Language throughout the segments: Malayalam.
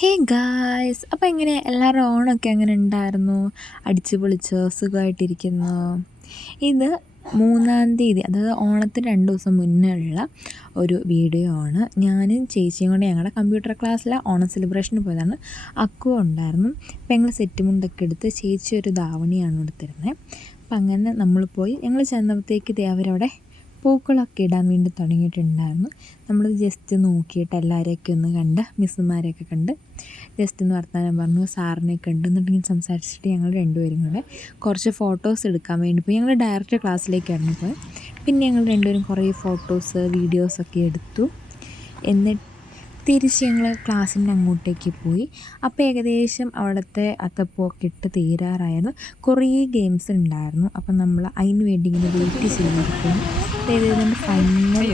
ഹേ ഗായ്സ്, അപ്പോൾ എങ്ങനെ എല്ലാവരും ഓണമൊക്കെ എങ്ങനെ ഉണ്ടായിരുന്നു? അടിച്ചു പൊളിച്ചോ? സുഖമായിട്ടിരിക്കുന്നു? ഇത് 3-ാം തീയതി, അതായത് ഓണത്തിന് 2 ദിവസം മുന്നേ ഉള്ള ഒരു വീഡിയോ ആണ്. ഞാനും ചേച്ചിയും കൊണ്ട് ഞങ്ങളുടെ കമ്പ്യൂട്ടർ ക്ലാസ്സിലെ ഓണം സെലിബ്രേഷന് പോയതാണ്. അക്കു ഉണ്ടായിരുന്നു. അപ്പോൾ ഞങ്ങൾ സെറ്റ് മുണ്ടൊക്കെ എടുത്ത് ചേച്ചി ഒരു ധാവണിയാണ് എടുത്തിരുന്നത്. അപ്പം അങ്ങനെ നമ്മൾ പോയി. ഞങ്ങൾ ചെന്നപ്പോഴത്തേക്ക് അവരവിടെ പൂക്കളൊക്കെ ഇടാൻ വേണ്ടി തുടങ്ങിയിട്ടുണ്ടായിരുന്നു. നമ്മൾ ജസ്റ്റ് നോക്കിയിട്ട് എല്ലാവരെയൊക്കെ ഒന്ന് കണ്ട്, മിസ്സുമാരെയൊക്കെ കണ്ട് ജസ്റ്റ് ഒന്ന് വർത്തമാനം പറഞ്ഞു, സാറിനെയൊക്കെ ഉണ്ട് എന്നിട്ടിങ്ങനെ സംസാരിച്ചിട്ട് ഞങ്ങൾ രണ്ടുപേരും കൂടെ കുറച്ച് ഫോട്ടോസ് എടുക്കാൻ വേണ്ടി പോയി. ഞങ്ങൾ ഡയറക്റ്റ് ക്ലാസ്സിലേക്കായിരുന്നു പോയത്. പിന്നെ ഞങ്ങൾ രണ്ടുപേരും കുറേ ഫോട്ടോസ് വീഡിയോസൊക്കെ എടുത്തു. എന്നിട്ട് തിരിച്ച് ഞങ്ങൾ ക്ലാസ്സിൻ്റെ അങ്ങോട്ടേക്ക് പോയി. അപ്പോൾ ഏകദേശം അവിടുത്തെ അത്തപ്പൂവൊക്കെ ഇട്ട് തീരാറായിരുന്നു. കുറേ ഗെയിംസ് ഉണ്ടായിരുന്നു. അപ്പം നമ്മൾ അതിന് വേണ്ടി ഇങ്ങനെ വെയിറ്റ് ചെയ്തിരിക്കുന്നു. അതായത് ഫൈനൽ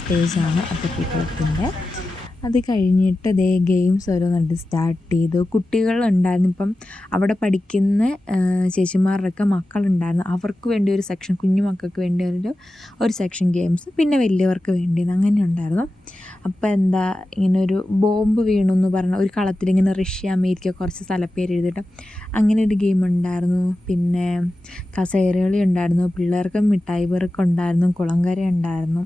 സ്റ്റേജാണ് അത്തപ്പൂക്കളത്തിൻ്റെ. അത് കഴിഞ്ഞിട്ട് ഗെയിംസ് ഓരോന്നായിട്ട് സ്റ്റാർട്ട് ചെയ്തു. കുട്ടികളുണ്ടായിരുന്നു. ഇപ്പം അവിടെ പഠിക്കുന്ന ചേച്ചിമാരുടെയൊക്കെ മക്കളുണ്ടായിരുന്നു. അവർക്ക് വേണ്ടി ഒരു സെക്ഷൻ, കുഞ്ഞു മക്കൾക്ക് വേണ്ടി ഒരു സെക്ഷൻ ഗെയിംസ്, പിന്നെ വലിയവർക്ക് വേണ്ടി അങ്ങനെ ഉണ്ടായിരുന്നു. അപ്പോൾ ഇങ്ങനെ ഒരു ബോംബ് വീണു എന്ന് പറഞ്ഞ ഒരു കളത്തിൽ ഇങ്ങനെ റഷ്യ, അമേരിക്ക കുറച്ച് സ്ഥലപ്പേര് എഴുതിയിട്ട് അങ്ങനെ ഒരു ഗെയിം ഉണ്ടായിരുന്നു. പിന്നെ കസേരകളി ഉണ്ടായിരുന്നു, പിള്ളേർക്ക് മിഠായി പെറുക്ക് ഉണ്ടായിരുന്നു, കുളംകര ഉണ്ടായിരുന്നു.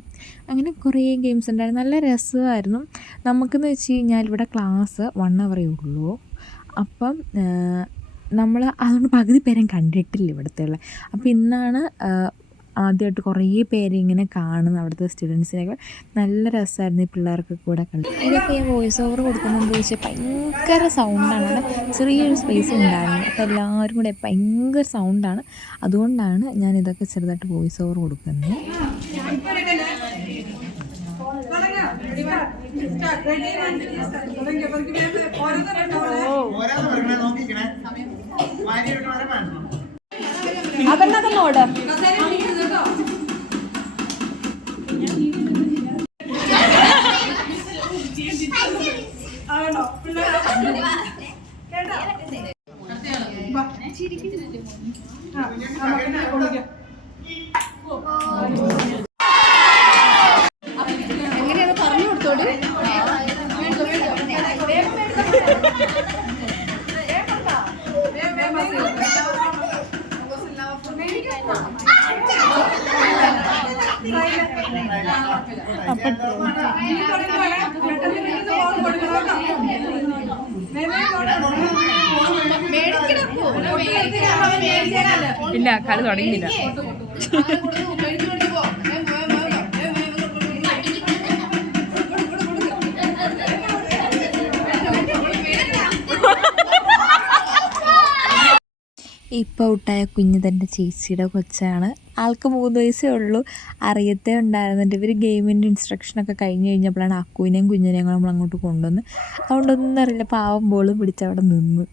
അങ്ങനെ കുറേ ഗെയിംസ് ഉണ്ടായിരുന്നു. നല്ല രസമായിരുന്നു. നമുക്കെന്ന് വെച്ച് കഴിഞ്ഞാൽ ഇവിടെ ക്ലാസ് 1 hour ഉള്ളൂ. അപ്പം നമ്മൾ അതുകൊണ്ട് പകുതി പേരും കണ്ടിട്ടില്ല ഇവിടുത്തെ ഉള്ള. അപ്പോൾ ഇന്നാണ് ആദ്യമായിട്ട് കുറേ പേര് ഇങ്ങനെ കാണുന്നത്, അവിടുത്തെ സ്റ്റുഡൻസിനൊക്കെ. നല്ല രസമായിരുന്നു ഈ പിള്ളേർക്ക് കൂടെ കളി. ഇതൊക്കെ ഞാൻ വോയിസ് ഓവർ കൊടുക്കുന്നതെന്ന് ചോദിച്ചാൽ ഭയങ്കര സൗണ്ടാണ്. അവിടെ ചെറിയൊരു സ്പേസ് ഉണ്ടായിരുന്നു. അപ്പോൾ എല്ലാവരും കൂടെ ഭയങ്കര സൗണ്ടാണ്. അതുകൊണ്ടാണ് ഞാൻ ഇതൊക്കെ ചെറുതായിട്ട് വോയിസ് ഓവർ കൊടുക്കുന്നത്. അതെന്നോട് എങ്ങനെയാണ് പറഞ്ഞു കൊടുത്തോട്. ഇല്ല, കളി തുടങ്ങിയില്ല. ഇപ്പോൾ ഔട്ടായ കുഞ്ഞ് തൻ്റെ ചേച്ചിയുടെ കൊച്ചാണ്. ആൾക്ക് 3 വയസ്സേ ഉള്ളൂ. അറിയത്തേ ഉണ്ടായിരുന്നുണ്ട്. ഇവർ ഗെയിമിൻ്റെ ഇൻസ്ട്രക്ഷനൊക്കെ കഴിഞ്ഞ് കഴിഞ്ഞപ്പോഴാണ് അക്കുവിനെയും കുഞ്ഞിനെയും നമ്മൾ അങ്ങോട്ട് കൊണ്ടുവന്ന്. അതുകൊണ്ടൊന്നും അറിയില്ല, പാവം ബോളും പിടിച്ചവിടെ നിന്ന്.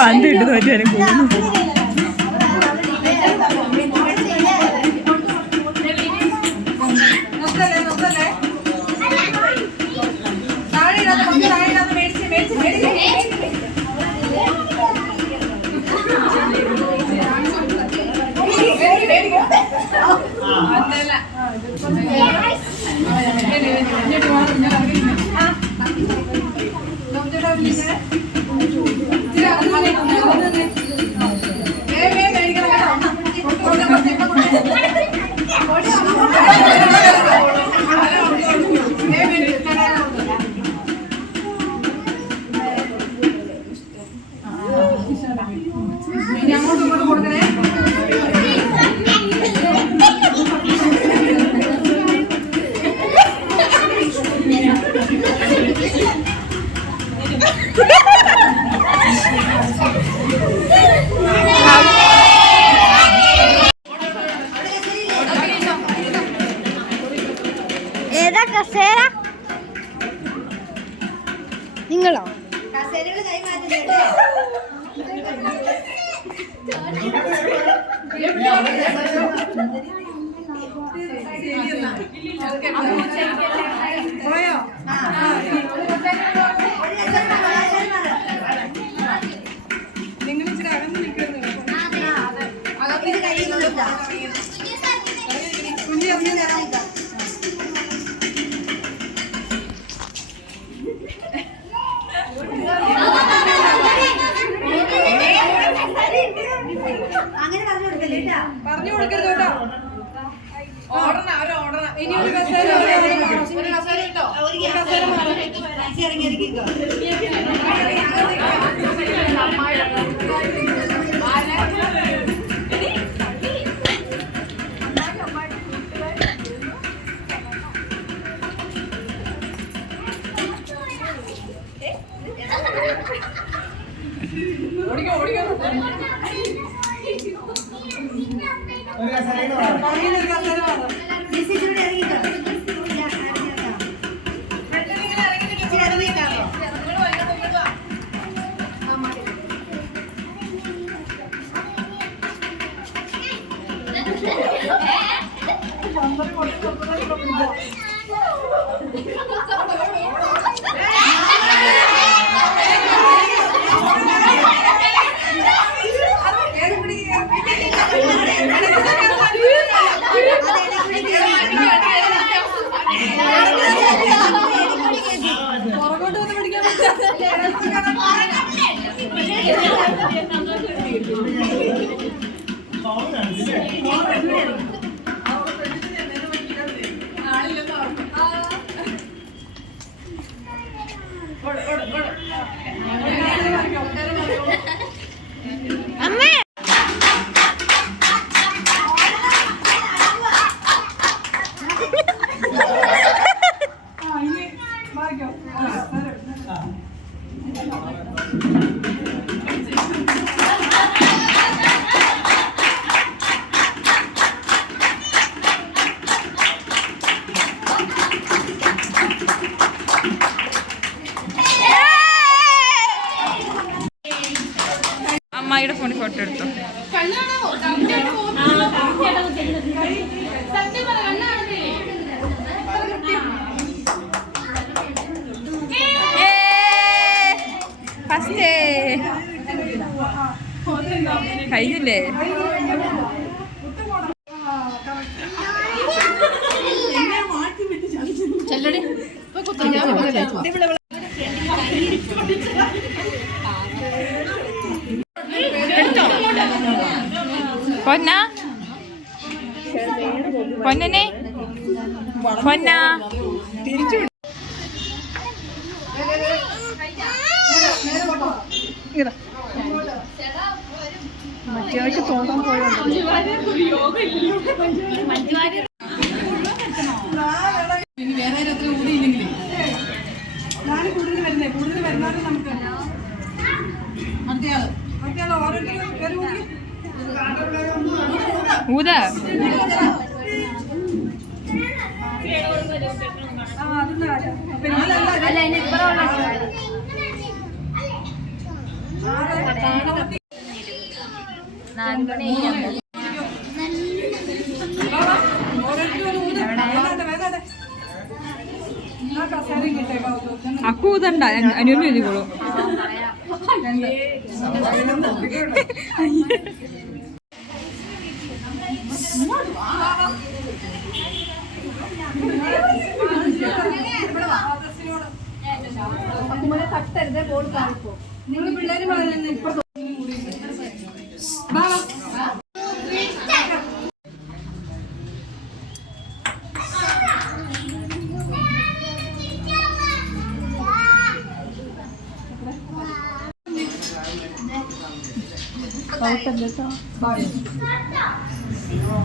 പന്ത് ഇട്ട് തോറ്റാലും പോകുന്നു. ഏതാ കസേര? നിങ്ങളോ? പറഞ്ഞു കൊടുക്കരുത് കേട്ടോ. ഓടണം, അവര് ഓടണം. ഇനി ഒരു കസേര കേട്ടോ. കസേര മാറും. ഓടിക്കോ ഓടിക്കോ. അമ്മായിയുടെ ഫോണിൽ ഫോട്ടോ എടുത്തോ. ഫസ്റ്റ് കഴിഞ്ഞില്ലേ? പൊന്ന പൊന്നെ പൊന്ന മറ്റേക്ക് തോന്നാൻ പോയോണ്ട് ഇനി വേറെ അത്ര കൂടിയില്ലെങ്കിലേ ഞാൻ കൂടുതൽ വരുന്നാലും നമുക്ക് മറ്റേയാള് ഓരോരുത്തർ ഊത അക്കൂതണ്ട അനുവിന് എഴുതിക്കോളൂ. തട്ടരുത് ബോൾ കാണിപ്പോ. നിങ്ങൾ പിള്ളേര് പറയുന്നത് ഇപ്പൊ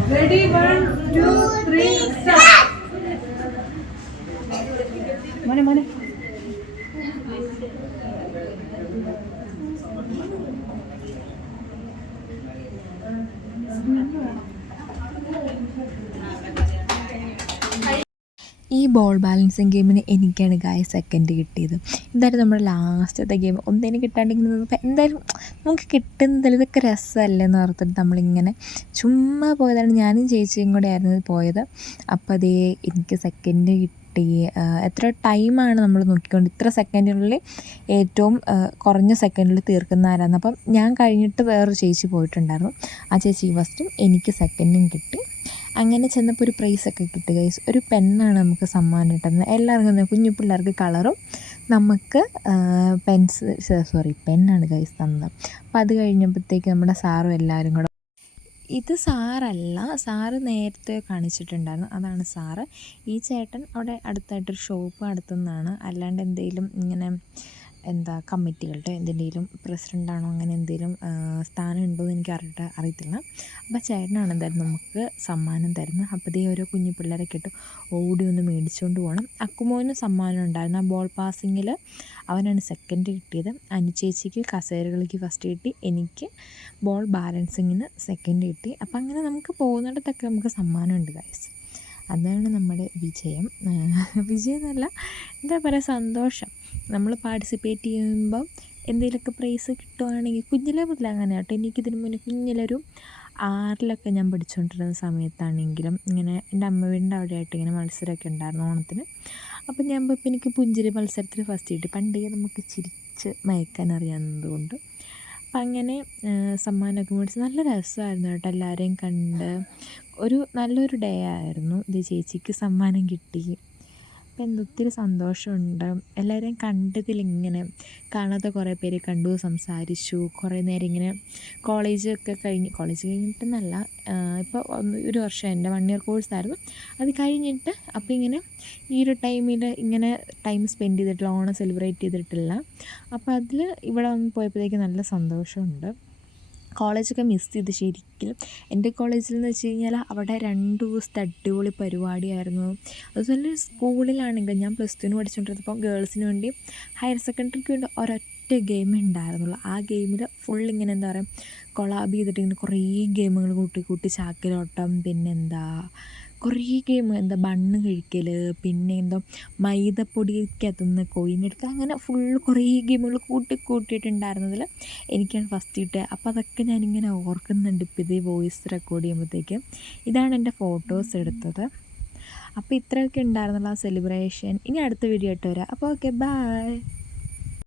ready 1 2 3 start. മോനെ ഈ ബോൾ ബാലൻസിങ് ഗെയിമിന് എനിക്കാണ് സെക്കൻഡ് കിട്ടിയത്. എന്തായാലും നമ്മുടെ ലാസ്റ്റത്തെ ഗെയിം ഒന്നിനും കിട്ടാണ്ടിരിക്കുന്നത് എന്തായാലും നമുക്ക് കിട്ടുന്നതിൽ ഇതൊക്കെ രസമല്ലെന്ന് ഓർത്തിട്ട് നമ്മളിങ്ങനെ ചുമ്മാ പോയതാണ്. ഞാനും ചേച്ചിയും കൂടെ ആയിരുന്നു പോയത്. അപ്പോൾ അതേ എനിക്ക് സെക്കൻഡ് കിട്ടി. എത്ര ടൈമാണ് നമ്മൾ നോക്കിക്കൊണ്ട് ഇത്ര സെക്കൻഡിനുള്ളിൽ ഏറ്റവും കുറഞ്ഞ സെക്കൻഡിൽ തീർക്കുന്ന ആരാന്ന്. അപ്പം ഞാൻ കഴിഞ്ഞിട്ട് വേറൊരു ചേച്ചി പോയിട്ടുണ്ടായിരുന്നു. ആ ചേച്ചി ഫസ്റ്റും എനിക്ക് സെക്കൻഡും കിട്ടി. അങ്ങനെ ചെന്നപ്പോൾ ഒരു പ്രൈസൊക്കെ കിട്ടി ഗൈസ്. ഒരു പെന്നാണ് നമുക്ക് സമ്മാനം കിട്ടുന്നത്. എല്ലാവർക്കും കുഞ്ഞു പിള്ളേർക്ക് കളറും നമുക്ക് പെന്നാണ് ഗൈസ് തന്നത്. അപ്പോൾ അത് കഴിഞ്ഞപ്പോഴത്തേക്ക് നമ്മുടെ സാറും എല്ലാവരും കൂടെ, ഇത് സാറല്ല, സാറ് നേരത്തെ കാണിച്ചിട്ടുണ്ടായിരുന്നു, അതാണ് സാറ്. ഈ ചേട്ടൻ അവിടെ അടുത്തായിട്ടൊരു ഷോപ്പ് നടത്തുന്നതാണ്. അല്ലാണ്ട് എന്തെങ്കിലും ഇങ്ങനെ കമ്മിറ്റികളുടെ എന്തെങ്കിലും പ്രസിഡൻ്റാണോ അങ്ങനെ എന്തെങ്കിലും സ്ഥാനം ഉണ്ടോ എന്ന് എനിക്ക് അറിയത്തില്ല. അപ്പോൾ ചേട്ടനാണ് എന്തായാലും നമുക്ക് സമ്മാനം തരുന്നത്. അപ്പോൾ ഇതേ ഓരോ കുഞ്ഞു പിള്ളേരൊക്കെ ഇട്ട് ഓടി ഒന്ന് മേടിച്ചുകൊണ്ട് പോകണം. അക്കുമോന് സമ്മാനം ഉണ്ടായിരുന്നു. ആ ബോൾ പാസിങ്ങിൽ അവനാണ് സെക്കൻഡ് കിട്ടിയത്. അനുചേച്ചിക്ക് കസേരകളിക്ക് ഫസ്റ്റ് കിട്ടി. എനിക്ക് ബോൾ ബാലൻസിങ്ങിന് സെക്കൻഡ് കിട്ടി. അപ്പോൾ അങ്ങനെ നമുക്ക് പോകുന്നിടത്തൊക്കെ നമുക്ക് സമ്മാനമുണ്ട് ഗൈസ്. അതാണ് നമ്മുടെ വിജയം. വിജയം എന്നല്ല, എന്താ പറയുക, സന്തോഷം. നമ്മൾ പാർട്ടിസിപ്പേറ്റ് ചെയ്യുമ്പം എന്തെങ്കിലുമൊക്കെ പ്രൈസ് കിട്ടുവാണെങ്കിൽ, കുഞ്ഞിലേ മുതൽ അങ്ങനെ കേട്ടോ. എനിക്കിതിന് മുന്നേ കുഞ്ഞിലൊരു 6-ലൊക്കെ ഞാൻ പഠിച്ചുകൊണ്ടിരുന്ന സമയത്താണെങ്കിലും ഇങ്ങനെ എൻ്റെ അമ്മ വീടിൻ്റെ അവിടെയായിട്ട് ഇങ്ങനെ മത്സരമൊക്കെ ഉണ്ടായിരുന്നു ഓണത്തിന്. അപ്പം ഞാൻ ഇപ്പോൾ എനിക്ക് പുഞ്ചിരി മത്സരത്തിൽ ഫസ്റ്റ് കിട്ടി. പണ്ടേ നമുക്ക് ചിരിച്ച് മയക്കാൻ അറിയാവുന്നത് കൊണ്ട്. അപ്പം അങ്ങനെ സമ്മാനമൊക്കെ മേടിച്ച് നല്ല രസമായിരുന്നു കേട്ടോ. എല്ലാവരെയും കണ്ട് നല്ലൊരു ഡേ ആയിരുന്നു. ഇത് ചേച്ചിക്ക് സമ്മാനം കിട്ടി. അപ്പം ഒത്തിരി സന്തോഷമുണ്ട്. എല്ലാവരെയും കണ്ടതിലിങ്ങനെ കാണാത്ത കുറേ പേരെ കണ്ടു, സംസാരിച്ചു. കുറേ നേരം ഇങ്ങനെ കോളേജ് കഴിഞ്ഞിട്ടെന്നല്ല, ഇപ്പോൾ ഒരു വർഷം എൻ്റെ 1 ഇയർ കോഴ്സായിരുന്നു. അത് കഴിഞ്ഞിട്ട് അപ്പോൾ ഇങ്ങനെ ഈ ഒരു ടൈമിൽ ഇങ്ങനെ ടൈം സ്പെൻഡ് ചെയ്തിട്ടില്ല, ഓണം സെലിബ്രേറ്റ് ചെയ്തിട്ടില്ല. അപ്പോൾ അതിൽ ഇവിടെ വന്ന് പോയപ്പോഴത്തേക്ക് നല്ല സന്തോഷമുണ്ട്. കോളേജൊക്കെ മിസ് ചെയ്ത് ശരിക്കും. എൻ്റെ കോളേജിൽ എന്ന് വെച്ച് കഴിഞ്ഞാൽ അവിടെ 2 ദിവസത്തെ അടിപൊളി പരിപാടിയായിരുന്നു. അതുപോലെ സ്കൂളിലാണെങ്കിൽ ഞാൻ +2 പഠിച്ചുകൊണ്ടിരുന്നപ്പോൾ ഗേൾസിന് വേണ്ടി ഹയർ സെക്കൻഡറിക്ക് വേണ്ടി ഒരൊറ്റ ഗെയിമേ ഉണ്ടായിരുന്നുള്ളൂ. ആ ഗെയിമിൽ ഫുൾ ഇങ്ങനെ എന്താ പറയുക, കൊളാബ് ചെയ്തിട്ട് ഇങ്ങനെ കുറേ ഗെയിമുകൾ കൂട്ടി ചാക്കിലോട്ടം, കുറേ ഗെയിം, ബണ്ണ് കഴിക്കൽ, പിന്നെ മൈദപ്പൊടിക്കകത്തുനിന്ന് കോയിനെടുക്കുക, അങ്ങനെ കുറേ ഗെയിമുകൾ കൂട്ടിയിട്ടുണ്ടായിരുന്നതിൽ എനിക്കാണ് ഫസ്റ്റ് കിട്ടിയത്. അപ്പോൾ അതൊക്കെ ഞാനിങ്ങനെ ഓർക്കുന്നുണ്ട് ഇപ്പോൾ ഇത് വോയിസ് റെക്കോർഡ് ചെയ്യുമ്പോഴത്തേക്കും. ഇതാണ് എൻ്റെ ഫോട്ടോസ് എടുത്തത്. അപ്പോൾ ഇത്രയൊക്കെ ഉണ്ടായിരുന്നുള്ള ആ സെലിബ്രേഷൻ. ഇനി അടുത്ത വീഡിയോ ആയിട്ട് വരാം. അപ്പോൾ ഓക്കെ, ബൈ.